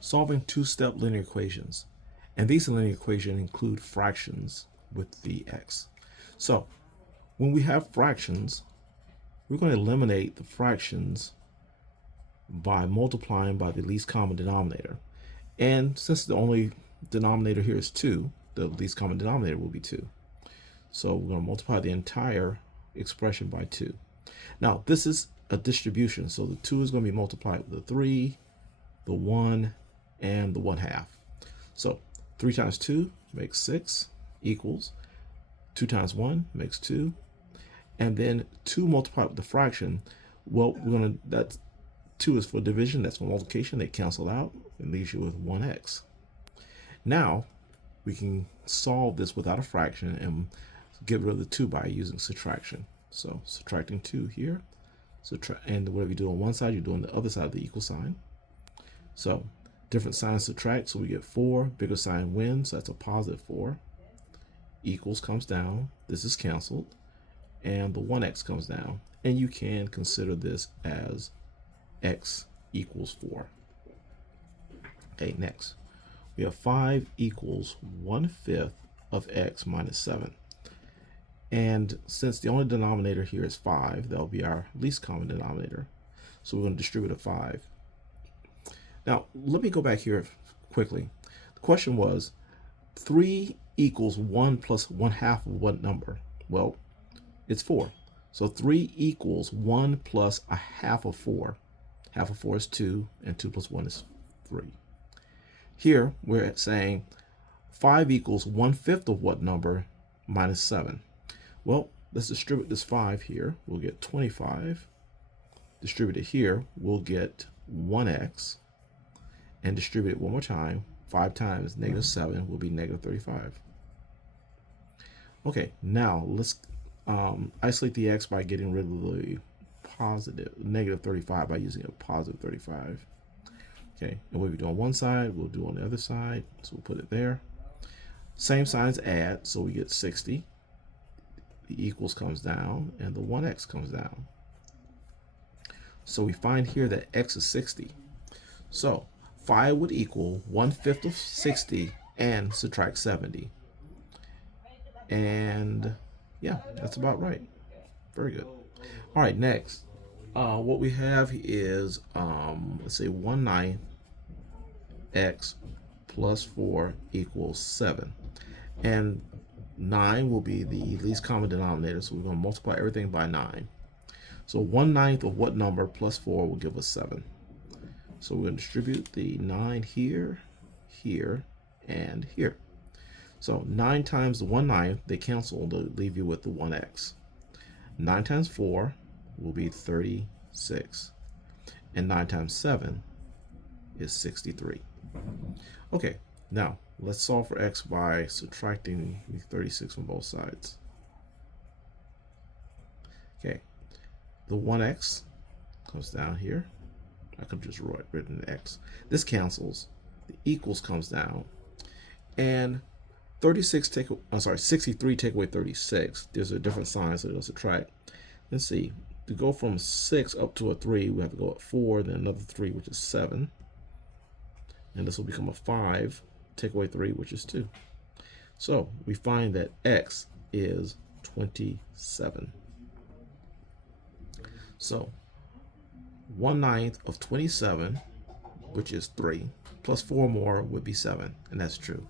Solving two-step linear equations. And these linear equations include fractions with the x. So when we have fractions, we're going to eliminate the fractions by multiplying by the least common denominator. And since the only denominator here is 2, the least common denominator will be 2. So we're going to multiply the entire expression by 2. Now this is a distribution, so the 2 is going to be multiplied with the 3, the 1, and the 1/2. So 3 times 2 makes 6 equals 2 times 1 makes 2, and then 2 multiplied with the fraction. Well, that 2 is for division, that's for multiplication. They cancel out and leaves you with 1x. Now we can solve this without a fraction and get rid of the 2 by using subtraction. So subtracting 2 here, and whatever you do on one side, you do on the other side of the equal sign. So different signs subtract, so we get 4, bigger sign wins, that's a positive 4. Equals comes down, this is canceled, and the 1x comes down. And you can consider this as x equals 4. Okay, next. We have 5 equals 1/5 of x minus 7. And since the only denominator here is 5, that'll be our least common denominator. So we're going to distribute a 5. Now, let me go back here quickly. The question was 3 equals 1 plus 1/2 of what number? Well, it's 4. So 3 equals 1 plus 1/2 of 4. Half of 4 is 2, and 2 plus 1 is 3. Here, we're saying 5 equals 1/5 of what number minus 7? Well, let's distribute this 5 here. We'll get 25. Distribute it here, we'll get 1x. And distribute it one more time. 5 times negative 7 will be negative 35. Okay, now let's isolate the x by getting rid of the negative 35 by using a positive 35. Okay, and what we do on one side, we'll do on the other side. So we'll put it there. Same signs add, so we get 60. The equals comes down, and the 1x comes down. So we find here that x is 60. So 5 would equal 1/5 of 60 and subtract 70. And yeah, that's about right. Very good. All right, next. What we have is, let's say 1/9 x plus 4 equals 7. And 9 will be the least common denominator, so we're going to multiply everything by 9. So 1/9 of what number plus 4 will give us 7. So we're going to distribute the 9 here, here, and here. So 9 times the 1/9, they cancel to leave you with the 1x. 9 times 4 will be 36. And 9 times 7 is 63. Okay, now let's solve for x by subtracting the 36 from both sides. Okay, the 1x comes down here. I could just written x. This cancels. The equals comes down, and 63 take away 36. There's a different sign, so it'll subtract. Let's see. To go from 6 up to a 3, we have to go up 4, then another 3, which is 7, and this will become a 5. Take away 3, which is 2. So we find that x is 27. So 1/9 of 27, which is 3, plus 4 more would be 7, and that's true.